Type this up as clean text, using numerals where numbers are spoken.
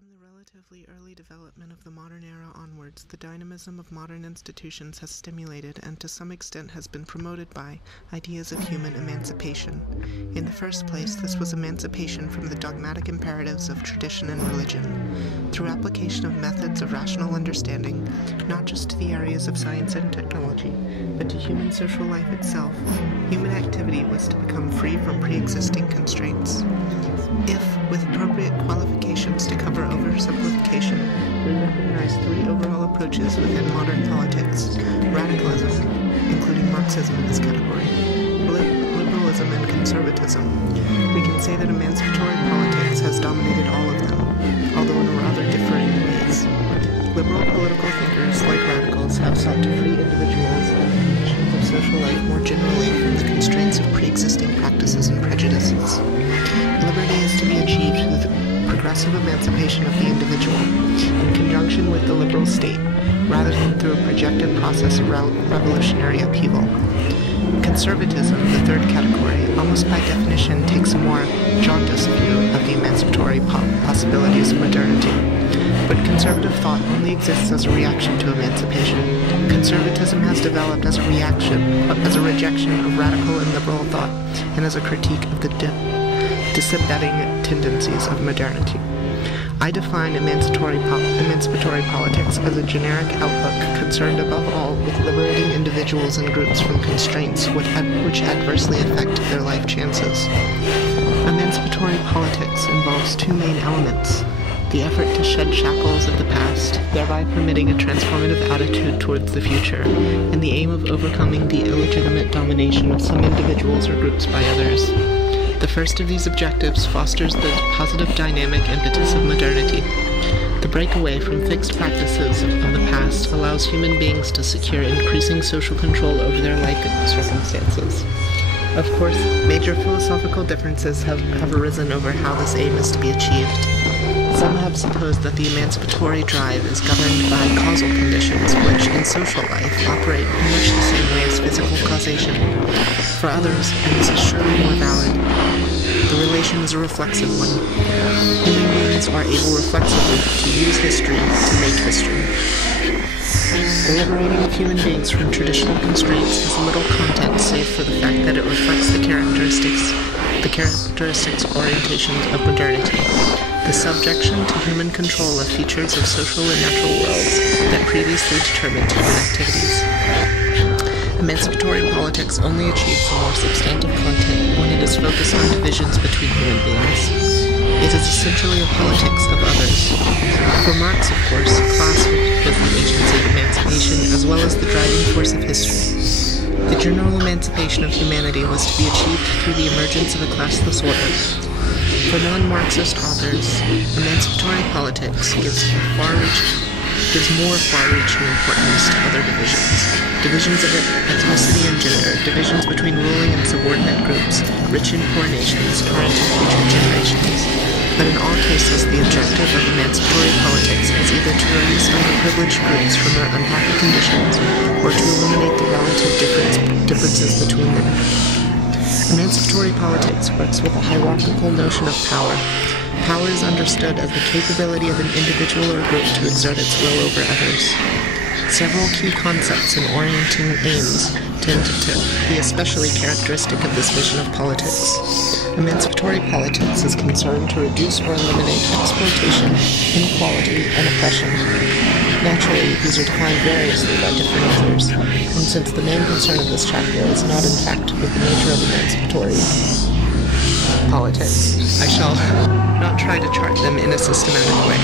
From the relatively early development of the modern era onwards, the dynamism of modern institutions has stimulated and to some extent has been promoted by ideas of human emancipation. In the first place, this was emancipation from the dogmatic imperatives of tradition and religion. Through application of methods of rational understanding, not just to the areas of science and technology, but to human social life itself, human activity was to become free from pre-existing constraints. If, with appropriate qualifications to cover oversimplification, we recognize three overall approaches within modern politics: radicalism, including Marxism in this category, liberalism, and conservatism, we can say that emancipatory politics has dominated all of them, although in rather differing ways. Liberal political thinkers, like radicals, have sought to free individuals and the conditions of social life more generally from the constraints of pre-existing practices and prejudices. Liberty is to be achieved through the progressive emancipation of the individual, in conjunction with the liberal state, rather than through a projected process of revolutionary upheaval. Conservatism, the third category, almost by definition takes a more jaundiced view of the emancipatory possibilities of modernity. But conservative thought only exists as a reaction to emancipation. Conservatism has developed as a rejection of radical and liberal thought, and as a critique of the disembedding tendencies of modernity. I define emancipatory politics as a generic outlook concerned above all with liberating individuals and groups from constraints which adversely affect their life chances. Emancipatory politics involves two main elements: the effort to shed shackles of the past, thereby permitting a transformative attitude towards the future, and the aim of overcoming the illegitimate domination of some individuals or groups by others. The first of these objectives fosters the positive dynamic impetus of modernity. The breakaway from fixed practices of the past allows human beings to secure increasing social control over their life circumstances. Of course, major philosophical differences have arisen over how this aim is to be achieved. Some have supposed that the emancipatory drive is governed by causal conditions, which, in social life, operate in much the same way as physical causation. For others, and this is surely more valid, the relation is a reflexive one. Human beings are able reflexively to use history to make history. The liberating of human beings from traditional constraints has little content save for the fact that it reflects the characteristics orientations of modernity, the subjection to human control of features of social and natural worlds that previously determined human activities. Emancipatory politics only achieves a more substantive content when it is focused on divisions between human beings. It is essentially a politics of others. For Marx, of course, class was the agency of emancipation as well as the driving force of history. The general emancipation of humanity was to be achieved through the emergence of a classless order. For non-Marxist authors, emancipatory politics gives more far-reaching importance to other divisions of ethnicity and gender, divisions between ruling and subordinate groups, rich and poor nations, current and future generations. But in all cases, the objective of emancipatory politics is either to release underprivileged groups from their unhappy conditions, or to eliminate the relative differences between them. Emancipatory politics works with a hierarchical notion of power. Power is understood as the capability of an individual or group to exert its will over others. Several key concepts and orienting aims tend to be especially characteristic of this vision of politics. Emancipatory politics is concerned to reduce or eliminate exploitation, inequality, and oppression. Naturally, these are defined variously by different authors, and since the main concern of this chapter is not in fact with the nature of emancipatory politics, I shall not try to chart them in a systematic way.